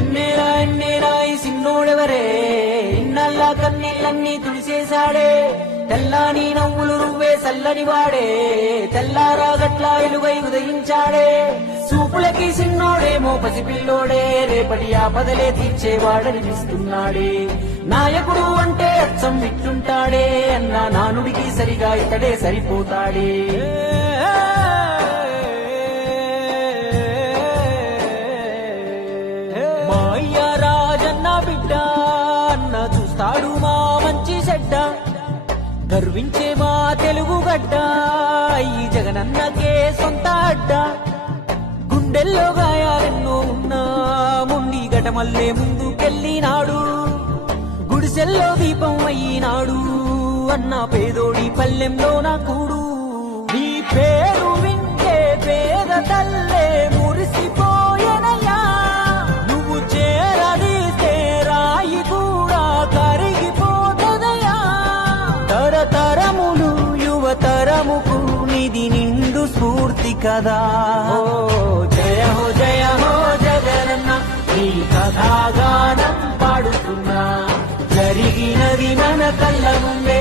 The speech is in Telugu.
ఎన్నేరా ఎన్నేరా ఈ సిన్నోడెవరే ఇన్నల్లా కన్నీళ్ళన్నీ తుడిసేశాడే తెల్లాని నవ్వులు నువ్వే చల్లని వాడే తెల్లారా గట్లా వెలుగై ఉదయించాడే చూపులకి సిన్నోడేమో పసిపిల్లోడే రేపటి ఆపదలే తీర్చేవాడనిపిస్తున్నాడే నాయకుడు అంటే అచ్చం విట్టుంటాడే అన్న నానుడికి సరిగా ఇతడే సరిపోతాడే మా అయ్య రాజన్న బిడ్డ అన్న చూస్తాడు మా మంచి చెడ్డ గర్వించే మా తెలుగు గడ్డ ఈ జగనన్నకే సొంత అడ్డ గుండెల్లో గాయాలెన్నో ఉన్నా ముండి గటమల్లే ముందుకెళ్ళినాడు గుడిసెల్లో దీపం అయ్యినాడు అన్న పేదోడి పల్లెంలో నా కూడు నీ పేరు వింటే పేద తల్లే మురిసిపోయెనయ్యా నువ్వు చేరదీస్తే రాయి కూడా కరిగిపోతదయ్యా తరతరములు యువతరముకు నిధి నిండు స్ఫూర్తి కదా జయ హో జగనన్న నీ కథాగానం పాడుతున్నా జరిగినది మన కళ్ళ ముందే